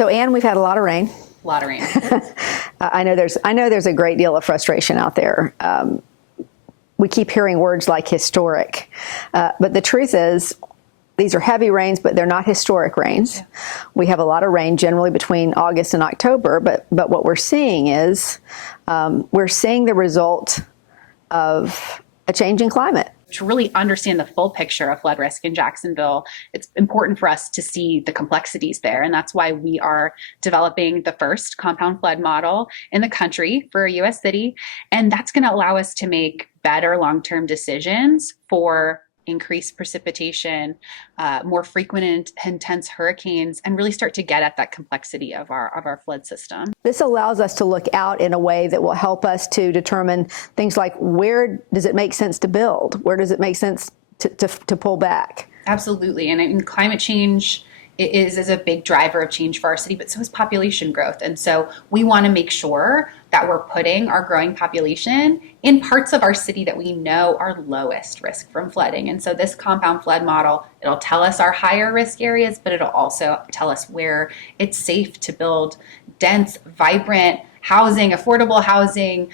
So, Ann, we've had a lot of rain. A lot of rain. I know there's a great deal of frustration out there. We keep hearing words like historic, but the truth is these are heavy rains, but they're not historic rains. Yeah. We have a lot of rain generally between August and October, but what we're seeing is we're seeing the result of a changing climate. To really understand the full picture of flood risk in Jacksonville, it's important for us to see the complexities there. And that's why we are developing the first compound flood model in the country for a U.S. city. And that's going to allow us to make better long-term decisions for increased precipitation, more frequent and intense hurricanes, and really start to get at that complexity of our flood system. This allows us to look out in a way that will help us to determine things like where does it make sense to build? Where does it make sense to pull back? Absolutely. And climate change is a big driver of change for our city, but so is population growth. And so we want to make sure that we're putting our growing population in parts of our city that we know are lowest risk from flooding. And so this compound flood model, it'll tell us our higher risk areas, but it'll also tell us where it's safe to build dense, vibrant housing, affordable housing,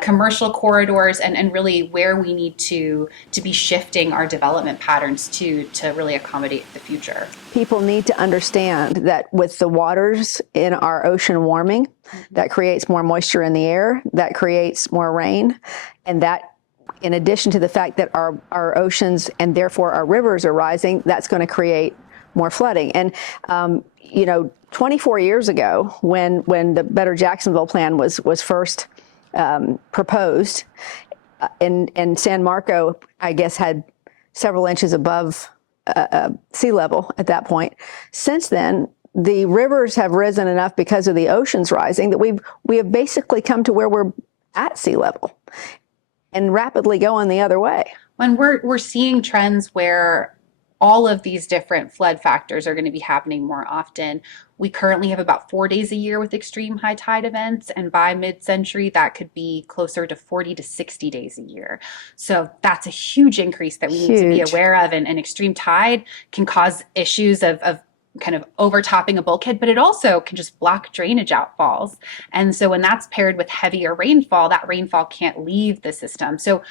commercial corridors, and really where we need to be shifting our development patterns to really accommodate the future. People need to understand that with the waters in our ocean warming, that creates more moisture in the air, that creates more rain, and that in addition to the fact that our oceans and therefore our rivers are rising, that's going to create more flooding. And 24 years ago, when the Better Jacksonville plan was first proposed, and San Marco, I guess, had several inches above sea level at that point. Since then, the rivers have risen enough because of the oceans rising that we have basically come to where we're at sea level and rapidly going the other way. When we're seeing trends where all of these different flood factors are going to be happening more often. We currently have about 4 days a year with extreme high tide events, and by mid-century, that could be closer to 40 to 60 days a year. So that's a huge increase that we need to be aware of, and extreme tide can cause issues of kind of overtopping a bulkhead, but it also can just block drainage outfalls. And so when that's paired with heavier rainfall, that rainfall can't leave the system. So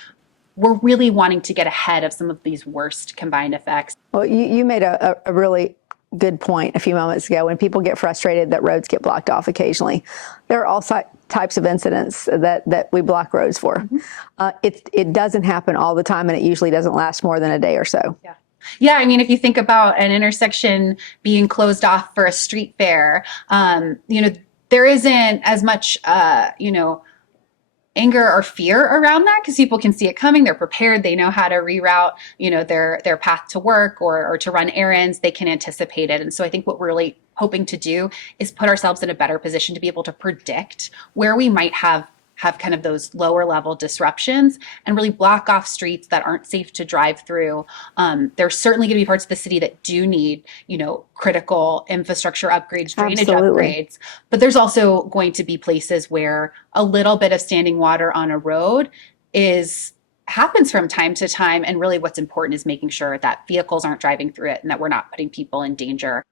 we're really wanting to get ahead of some of these worst combined effects. Well, you made a really good point a few moments ago. When people get frustrated that roads get blocked off occasionally, there are all types of incidents that we block roads for. Mm-hmm. It doesn't happen all the time, and it usually doesn't last more than a day or so. Yeah. Yeah, I mean, if you think about an intersection being closed off for a street fair, there isn't as much, anger or fear around that because people can see it coming. They're prepared. They know how to reroute, their path to work or to run errands. They can anticipate it. And so I think what we're really hoping to do is put ourselves in a better position to be able to predict where we might have kind of those lower level disruptions and really block off streets that aren't safe to drive through. There's certainly going to be parts of the city that do need, critical infrastructure upgrades, drainage upgrades. But there's also going to be places where a little bit of standing water on a road happens from time to time. And really what's important is making sure that vehicles aren't driving through it and that we're not putting people in danger.